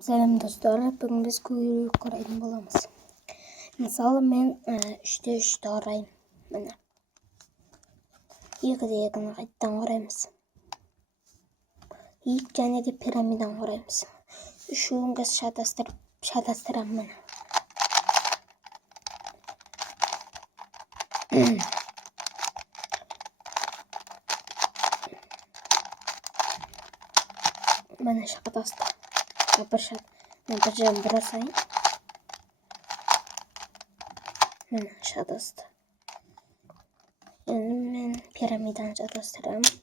Selam dostlar, bugün biz kuyruk qarayın bolamız. Мысалы, men 3'te 3'te qarayım. Mana. 2'de 2'ni qaytadan qaraymiz. Және де пирамидан қараймыз. Үшеуін шатастырамын mana. Mana шатасты. Bir жан бұрасайын. Mana шатасты. Енді мен пирамидан шатастырамын.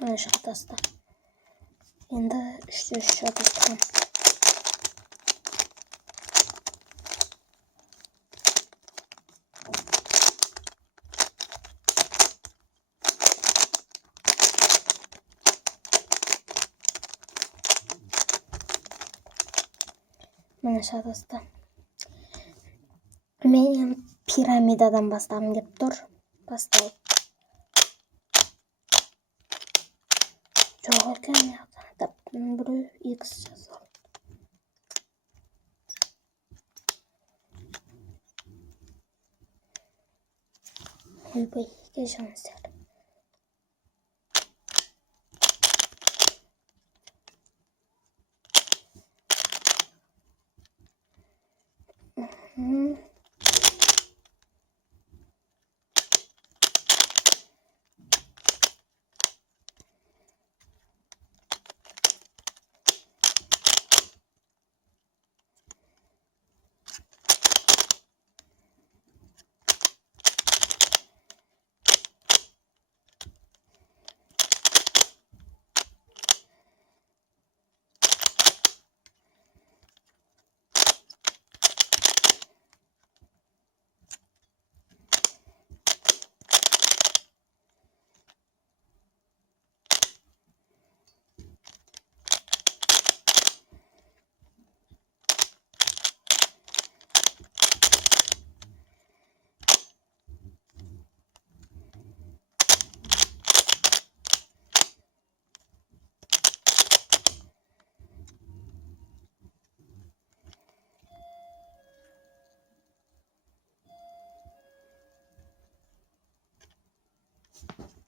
Mana şatastı. Енді 3'te 3 şatastırım. Mana şatastı. Men piramidadan bastağım kep tur. Bastayım. Çok erken yaptım. Buraya x yazalım. Uyuy, geçemezler.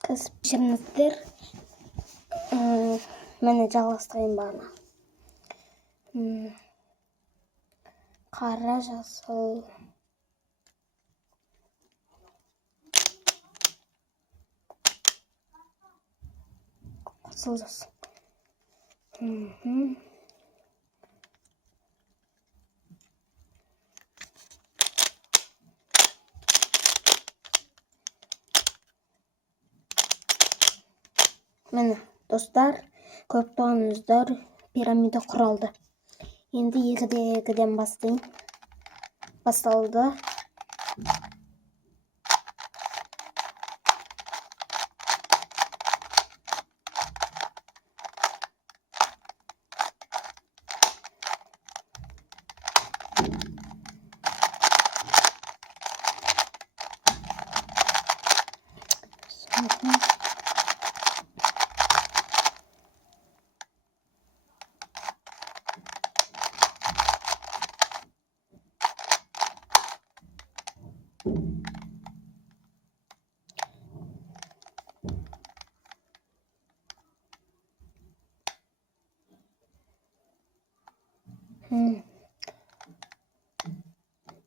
Kız pişirmiştir. Mene жалғастырайын бағана. Қара жасыл. Қызыл жасыл. Mana dostlar, ko'p to'g'aningizlar, piramida quroldi. Endi 2'de 2'den bastayım. Bastaldı.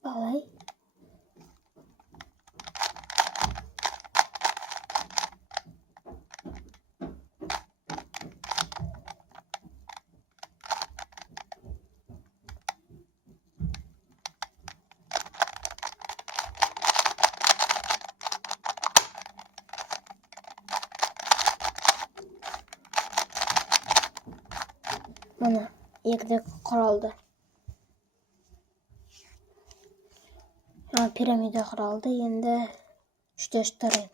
Balay. Mana 2'de құралды. Piramida құралды. Енді 3'te 3 тарайын.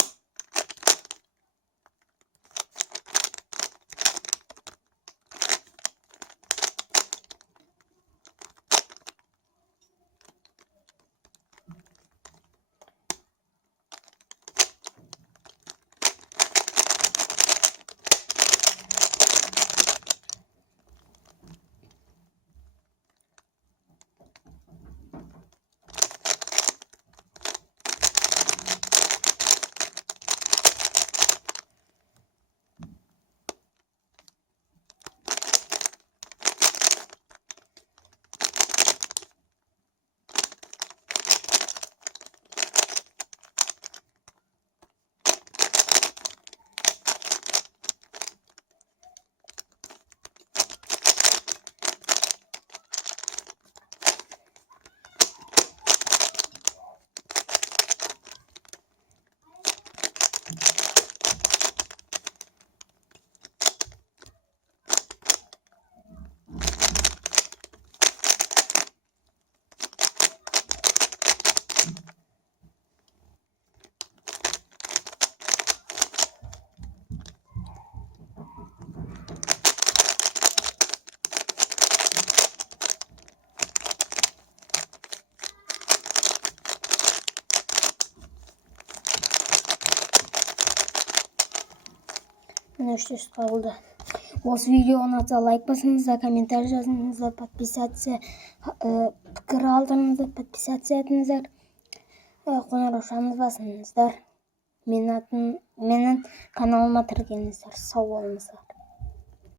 Mana 3'te 3 қалды. Осы видео ұнатса лайк басыңыздар, комментарий жазыңыздар, пікір алдырыңыздар, подписаться етіңіздер, қоңыраушаны басыңыздар. Менің каналыма кіргеніңіздер. Сау болыңыздар.